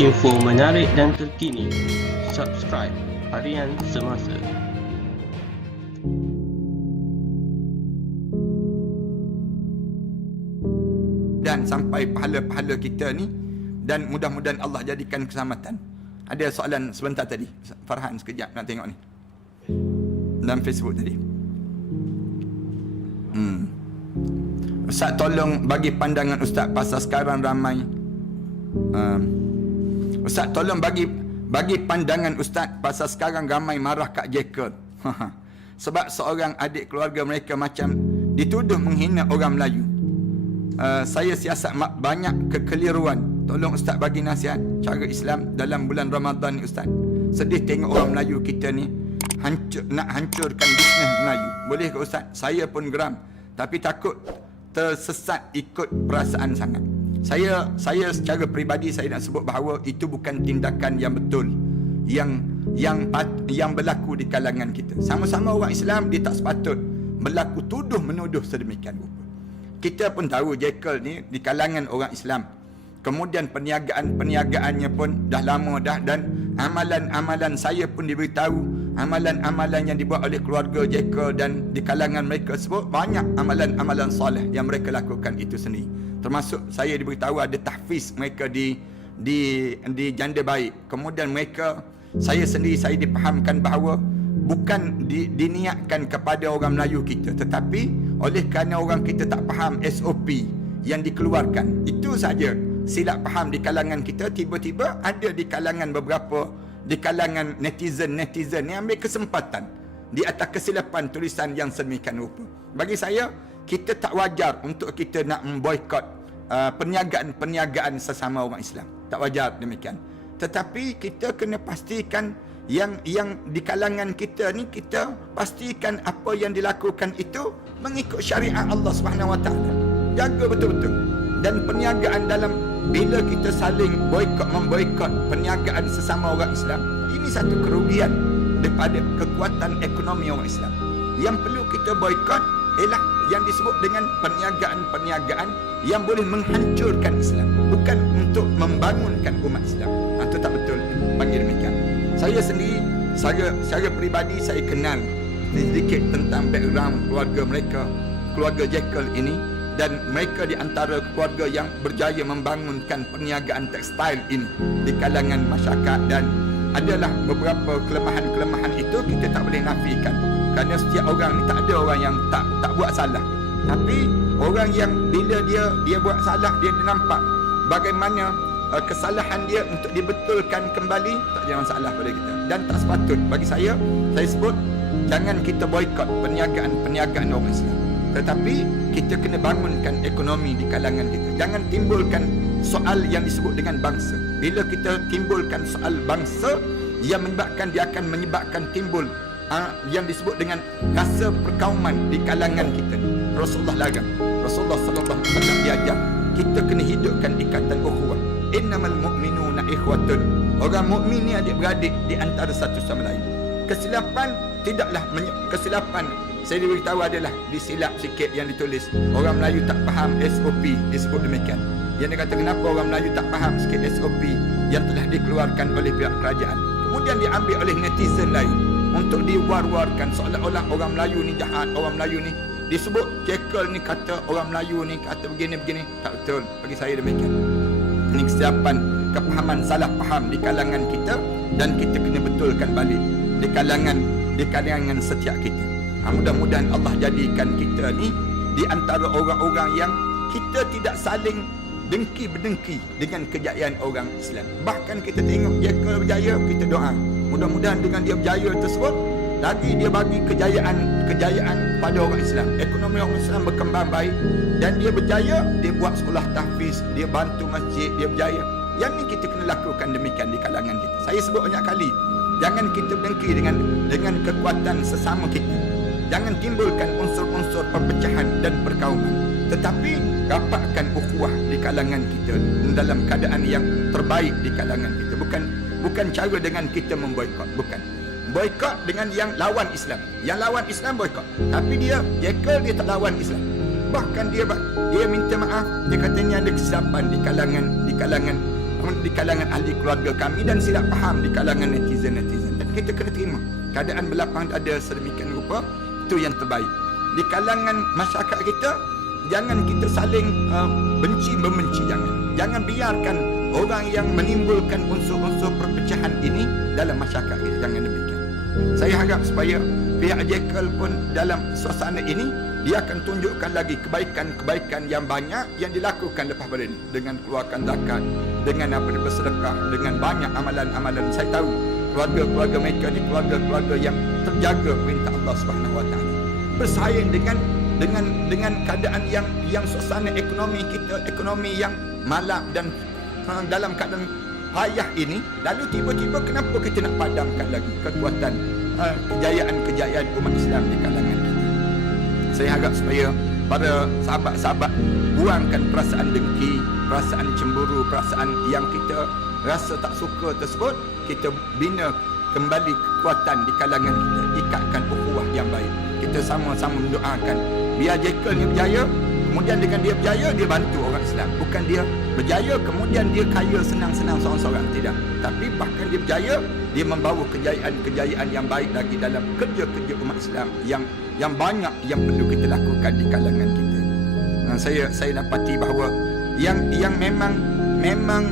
Info menarik dan terkini. Subscribe Harian Semasa. Dan sampai pahala-pahala kita ni, dan mudah-mudahan Allah jadikan keselamatan. Ada soalan sebentar tadi, Farhan sekejap nak tengok ni dalam Facebook tadi. Ustaz tolong bagi pandangan Ustaz pasal sekarang ramai Ustaz tolong bagi pandangan Ustaz pasal sekarang ramai marah Kak Jekyll. Sebab seorang adik keluarga mereka macam dituduh menghina orang Melayu. Saya siasat banyak kekeliruan. Tolong Ustaz bagi nasihat cara Islam dalam bulan Ramadan ni Ustaz. Sedih tengok orang Melayu kita ni nak hancurkan bisnes Melayu. Boleh ke Ustaz? Saya pun geram, tapi takut tersesat ikut perasaan sangat. Saya secara peribadi saya nak sebut bahawa itu bukan tindakan yang betul yang berlaku di kalangan kita. Sama-sama orang Islam, dia tak sepatut berlaku tuduh menuduh sedemikian rupa. Kita pun tahu Jekyll ni di kalangan orang Islam. Kemudian perniagaannya pun dah lama dah, dan amalan-amalan saya pun diberitahu, amalan-amalan yang dibuat oleh keluarga Jekyll dan di kalangan mereka sebut banyak amalan-amalan soleh yang mereka lakukan itu sendiri. Termasuk saya diberitahu ada tahfiz mereka di janda baik. Kemudian mereka, saya dipahamkan bahawa bukan diniatkan kepada orang Melayu kita, tetapi oleh kerana orang kita tak faham SOP yang dikeluarkan. Itu saja silap faham di kalangan kita. Tiba-tiba ada di kalangan di kalangan netizen yang ambil kesempatan di atas kesilapan tulisan yang sedemikian rupa. Bagi saya, kita tak wajar untuk kita nak memboikot perniagaan sesama orang Islam. Tak wajar demikian. Tetapi kita kena pastikan yang di kalangan kita ni, kita pastikan apa yang dilakukan itu mengikut syariat Allah Subhanahu Wa Taala. Jaga betul-betul. Dan perniagaan dalam, bila kita saling memboikot perniagaan sesama orang Islam, ini satu kerugian daripada kekuatan ekonomi orang Islam. Yang perlu kita boikot ialah yang disebut dengan perniagaan-perniagaan yang boleh menghancurkan Islam, bukan untuk membangunkan umat Islam. Itu tak betul panggil demikian. Saya sendiri secara peribadi saya kenal sedikit tentang background keluarga mereka, keluarga Jekyll ini, dan mereka di antara keluarga yang berjaya membangunkan perniagaan tekstil ini di kalangan masyarakat. Dan adalah beberapa kelemahan-kelemahan itu kita tak boleh nafikan, kerana setiap orang ni tak ada orang yang tak buat salah. Tapi orang yang bila dia buat salah, dia nampak bagaimana kesalahan dia untuk dibetulkan kembali, tak ada masalah pada kita. Dan tak sepatut bagi saya sebut jangan kita boikot perniagaan orang Islam, tetapi kita kena bangunkan ekonomi di kalangan kita. Jangan timbulkan soal yang disebut dengan bangsa. Bila kita timbulkan soal bangsa, yang menyebabkan, dia akan menyebabkan timbul yang disebut dengan rasa perkauman di kalangan kita. Rasulullah larang. Rasulullah sallallahu alaihi wasallam diajar kita kena hidupkan ikatan ukhuwah. Innamal mu'minuna ikhwatun. Orang mukmin ni adik-beradik di antara satu sama lain. Kesilapan saya diberitahu adalah disilap sikit yang ditulis. Orang Melayu tak faham SOP, disebut demikian. Yang dia kata kenapa orang Melayu tak faham sikit SOP yang telah dikeluarkan oleh pihak kerajaan. Kemudian diambil oleh netizen lain untuk diwar-warkan seolah-olah orang Melayu ni jahat, orang Melayu ni disebut Jekyll ni kata orang Melayu ni kata begini-begini. Tak betul bagi saya demikian. Ini kesilapan, kepahaman, salah faham di kalangan kita, dan kita kena betulkan balik di kalangan setiap kita. Mudah-mudahan Allah jadikan kita ni di antara orang-orang yang kita tidak saling dengki-berdengki dengan kejayaan orang Islam. Bahkan kita tengok Jekyll berjaya, kita doa mudah-mudahan dengan dia berjaya tersebut lagi dia bagi kejayaan pada orang Islam. Ekonomi orang Islam berkembang baik, dan dia berjaya, dia buat sekolah tahfiz, dia bantu masjid, dia berjaya. Yang ni kita kena lakukan demikian di kalangan kita. Saya sebut banyak kali, jangan kita dengki dengan kekuatan sesama kita. Jangan timbulkan unsur-unsur perpecahan dan perkauman, tetapi rapatkan ukhuwah di kalangan kita dalam keadaan yang terbaik di kalangan kita. Bukan cara dengan kita memboikot, bukan. Boikot dengan yang lawan Islam. Yang lawan Islam boikot. Tapi Jekyll dia tak lawan Islam. Bahkan dia minta maaf. Dia kata ni ada kesilapan di kalangan di kalangan ahli keluarga kami dan silap faham di kalangan netizen-netizen. Dan kita kena terima keadaan berlapang dada sedemikian rupa, itu yang terbaik. Di kalangan masyarakat kita, jangan kita saling benci membenci, jangan biarkan orang yang menimbulkan unsur-unsur perpecahan ini dalam masyarakat kita, jangan demikian. Saya harap supaya pihak Jekyll pun dalam suasana ini dia akan tunjukkan lagi kebaikan-kebaikan yang banyak yang dilakukan lepas pada ini, dengan keluarkan zakat, dengan bersedekah, dengan banyak amalan-amalan. Saya tahu keluarga-keluarga mereka ni keluarga-keluarga yang terjaga perintah Allah Subhanahu Wa Taala, bersaing dengan keadaan yang suasana ekonomi kita, ekonomi yang malap dan dalam keadaan payah ini. Lalu tiba-tiba kenapa kita nak padamkan lagi kekuatan kejayaan-kejayaan umat Islam di kalangan kita? Saya harap supaya para sahabat-sahabat buangkan perasaan dengki, perasaan cemburu, perasaan yang kita rasa tak suka tersebut. Kita bina kembali kekuatan di kalangan kita, ikatkan ukhuwah yang baik. Kita sama-sama mendoakan biar Jekyll ni berjaya, kemudian dengan dia berjaya, dia bantu orang Islam. Bukan dia berjaya kemudian dia kaya senang-senang seorang-seorang, tidak. Tapi bahkan dia berjaya, dia membawa kejayaan-kejayaan yang baik lagi dalam kerja-kerja umat Islam yang banyak yang perlu kita lakukan di kalangan kita. Saya dapati bahawa yang memang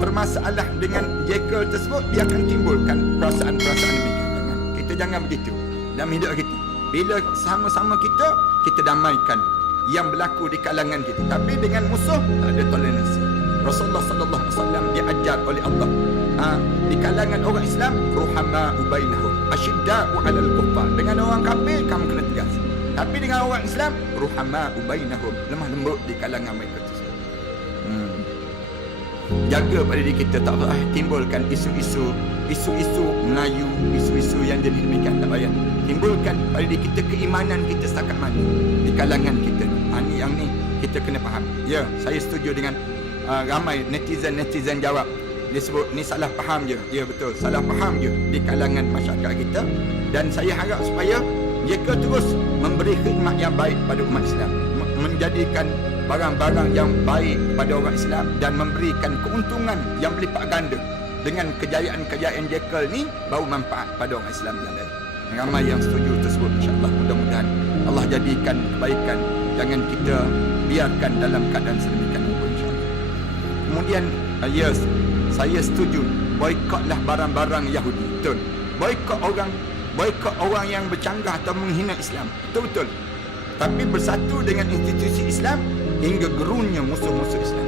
bermasalah dengan Jekyll tersebut, dia akan timbulkan perasaan-perasaan demikian. Kita jangan begitu dalam hidup kita. Bila sama-sama kita damaikan yang berlaku di kalangan kita. Tapi dengan musuh tak ada toleransi. Rasulullah sallallahu alaihi wasallam diajar oleh Allah di kalangan orang Islam, ruhama bainahum asyidda'u 'alal kuffar. Dengan orang kafir kamu kena tegas. Tapi dengan orang Islam, ruhama bainahum, lemah lembut di kalangan mereka tersebut. Jaga pada diri kita, tak payah timbulkan isu-isu Melayu, isu-isu yang jadi demikian, tak payah. Timbulkan pada diri kita keimanan kita setakat mana di kalangan kita. Ni yang ni kita kena faham. Ya, saya setuju dengan ramai netizen jawab. Dia sebut ni salah faham je. Ya betul, salah faham je di kalangan masyarakat kita. Dan saya harap supaya mereka terus memberi khidmat yang baik pada umat Islam, menjadikan barang-barang yang baik pada orang Islam dan memberikan keuntungan yang berlipat ganda. Dengan kejayaan-kejayaan Jekyll ni baru manfaat pada orang Islam yang lain. Ramai yang setuju tersebut, insya-Allah. Mudah-mudahan Allah jadikan kebaikan, jangan kita biarkan dalam keadaan sedemikian rupa, insya-Allah. Kemudian yes, saya setuju boikotlah barang-barang Yahudi. Betul. Boikot orang yang bercanggah atau menghina Islam. Betul-betul. Tapi bersatu dengan institusi Islam hingga gerunnya musuh-musuh Islam.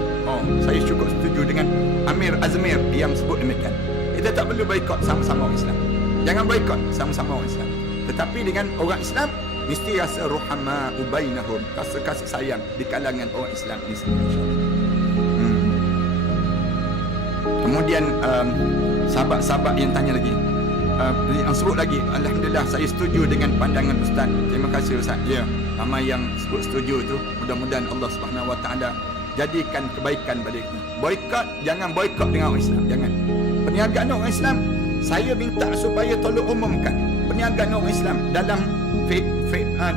Saya cukup setuju dengan Amir Azmir yang sebut demikian. Kita tak perlu boikot sama-sama orang Islam. Jangan boikot sama-sama orang Islam. Tetapi dengan orang Islam mesti rasa ruhama bainahum, rasa kasih sayang di kalangan orang Islam ini sendiri, insya-Allah. Kemudian sahabat-sahabat yang tanya lagi, yang sebut lagi, alhamdulillah saya setuju dengan pandangan Ustaz. Terima kasih Ustaz. Ya, ramai yang sebut setuju tu. Mudah-mudahan Allah Subhanahu Wa Taala jadikan kebaikan pada kita. Boikot, jangan boikot dengan orang Islam, jangan. Perniagaan orang Islam, saya minta supaya tolong umumkan perniagaan orang Islam dalam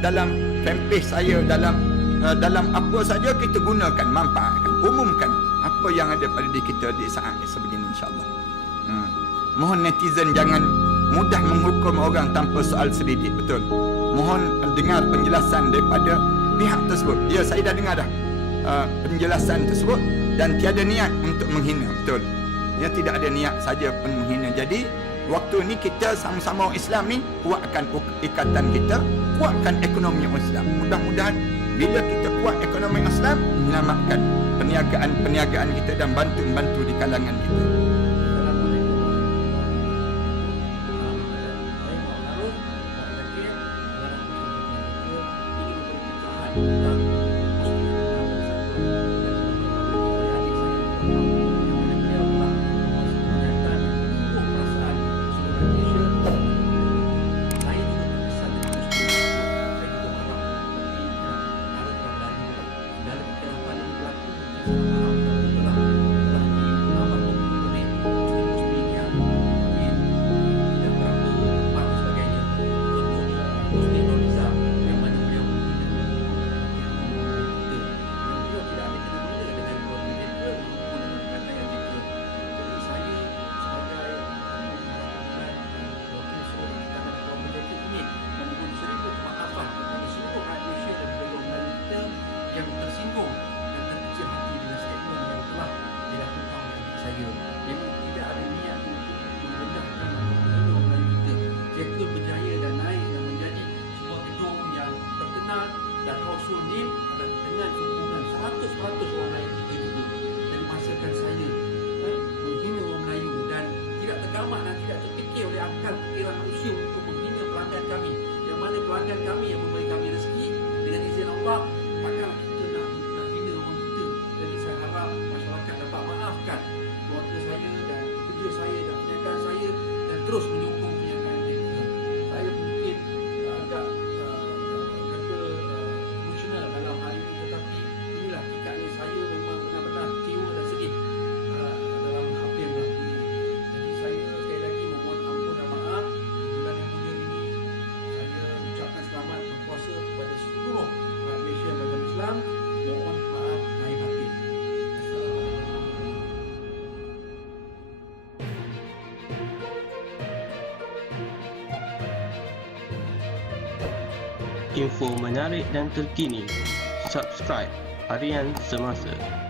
dalam fanpage saya, dalam apa saja kita gunakan, manfaatkan, umumkan apa yang ada pada diri kita di saat sebegini, insya-Allah. Mohon netizen jangan mudah menghukum orang tanpa soal selidik. Betul. Mohon dengar penjelasan daripada pihak tersebut. Ya, saya dah dengar dah penjelasan tersebut dan tiada niat untuk menghina. Betul. Ya, tidak ada niat saja pun menghina. Jadi waktu ni kita sama-sama orang Islam ni kuatkan ikatan kita, kuatkan ekonomi orang Islam. Mudah-mudahan bila kita kuat ekonomi Islam, menyelamatkan perniagaan kita dan bantu di kalangan kita. info menarik dan terkini. Subscribe Harian Semasa.